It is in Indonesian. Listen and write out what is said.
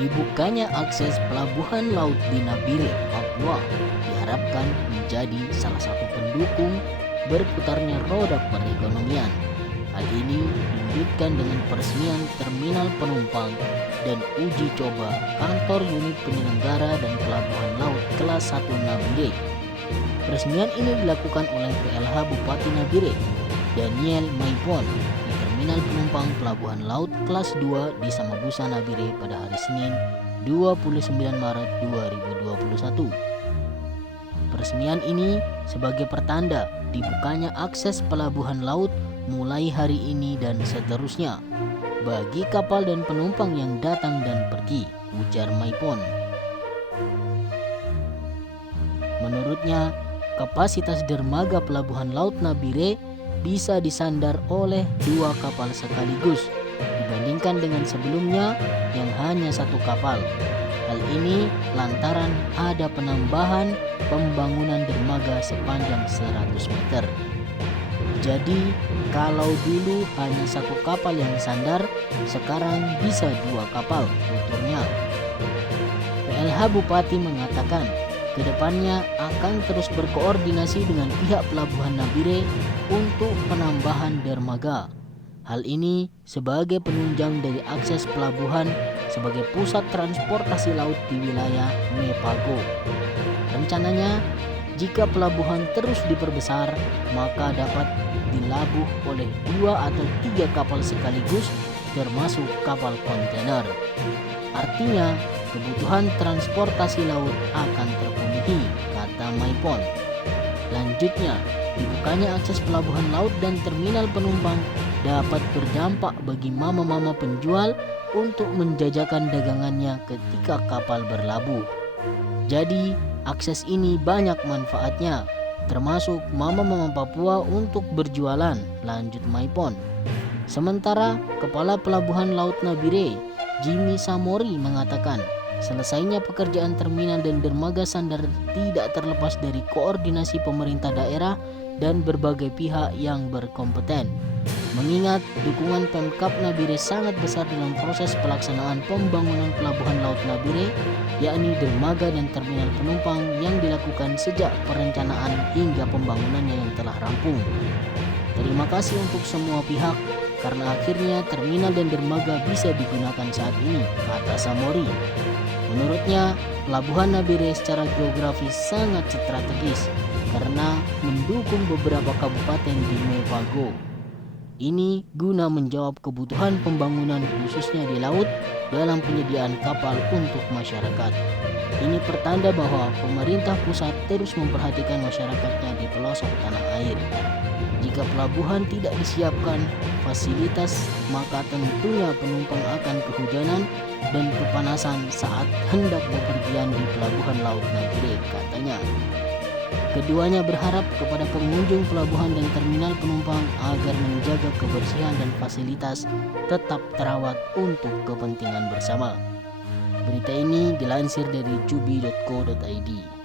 Dibukanya akses pelabuhan laut di Nabire, Papua diharapkan menjadi salah satu pendukung berputarnya roda perekonomian. Hal ini diwujudkan dengan peresmian terminal penumpang dan uji coba kantor unit penyelenggara dan pelabuhan laut kelas 1 Nabire. Peresmian ini dilakukan oleh PLH Bupati Nabire, Daniel Maipon, di terminal penumpang pelabuhan laut kelas 2 di Samabusa Nabire pada hari Senin 29 Maret 2021. Peresmian ini sebagai pertanda dibukanya akses pelabuhan laut mulai hari ini dan seterusnya bagi kapal dan penumpang yang datang dan pergi, ujar Maipon. Menurutnya, kapasitas dermaga pelabuhan laut Nabire bisa disandar oleh 2 kapal sekaligus dibandingkan dengan sebelumnya yang hanya 1 kapal. Hal ini lantaran ada penambahan pembangunan dermaga sepanjang 100 meter. Jadi, kalau dulu hanya 1 kapal yang disandar, sekarang bisa 2 kapal, tuturnya. PLH Bupati mengatakan, kedepannya akan terus berkoordinasi dengan pihak pelabuhan Nabire untuk penambahan dermaga. Hal ini sebagai penunjang dari akses pelabuhan sebagai pusat transportasi laut di wilayah Mepago. Rencananya, jika pelabuhan terus diperbesar, maka dapat dilabuh oleh 2 atau 3 kapal sekaligus termasuk kapal kontainer. Artinya, kebutuhan transportasi laut akan terpenuhi, kata Maipon. Lanjutnya, dibukanya akses pelabuhan laut dan terminal penumpang dapat berdampak bagi mama-mama penjual untuk menjajakan dagangannya ketika kapal berlabuh. Jadi, akses ini banyak manfaatnya, termasuk mama-mama Papua untuk berjualan, lanjut Maipon. Sementara Kepala Pelabuhan Laut Nabire, Jimmy Samori mengatakan, selesainya pekerjaan terminal dan dermaga sandar tidak terlepas dari koordinasi pemerintah daerah dan berbagai pihak yang berkompeten. Mengingat dukungan Pemkab Nabire sangat besar dalam proses pelaksanaan pembangunan pelabuhan laut Nabire, yakni dermaga dan terminal penumpang yang dilakukan sejak perencanaan hingga pembangunannya yang telah rampung. Terima kasih untuk semua pihak, karena akhirnya terminal dan dermaga bisa digunakan saat ini, kata Samori. Menurutnya, pelabuhan Nabire secara geografis sangat strategis karena mendukung beberapa kabupaten di Mepago. Ini guna menjawab kebutuhan pembangunan khususnya di laut dalam penyediaan kapal untuk masyarakat. Ini pertanda bahwa pemerintah pusat terus memperhatikan masyarakatnya di pelosok tanah air. Jika pelabuhan tidak disiapkan fasilitas, maka tentunya penumpang akan kehujanan dan kepanasan saat hendak bepergian di pelabuhan laut Nabire, katanya. Keduanya berharap kepada pengunjung pelabuhan dan terminal penumpang agar menjaga kebersihan dan fasilitas tetap terawat untuk kepentingan bersama. Berita ini dilansir dari jubi.co.id.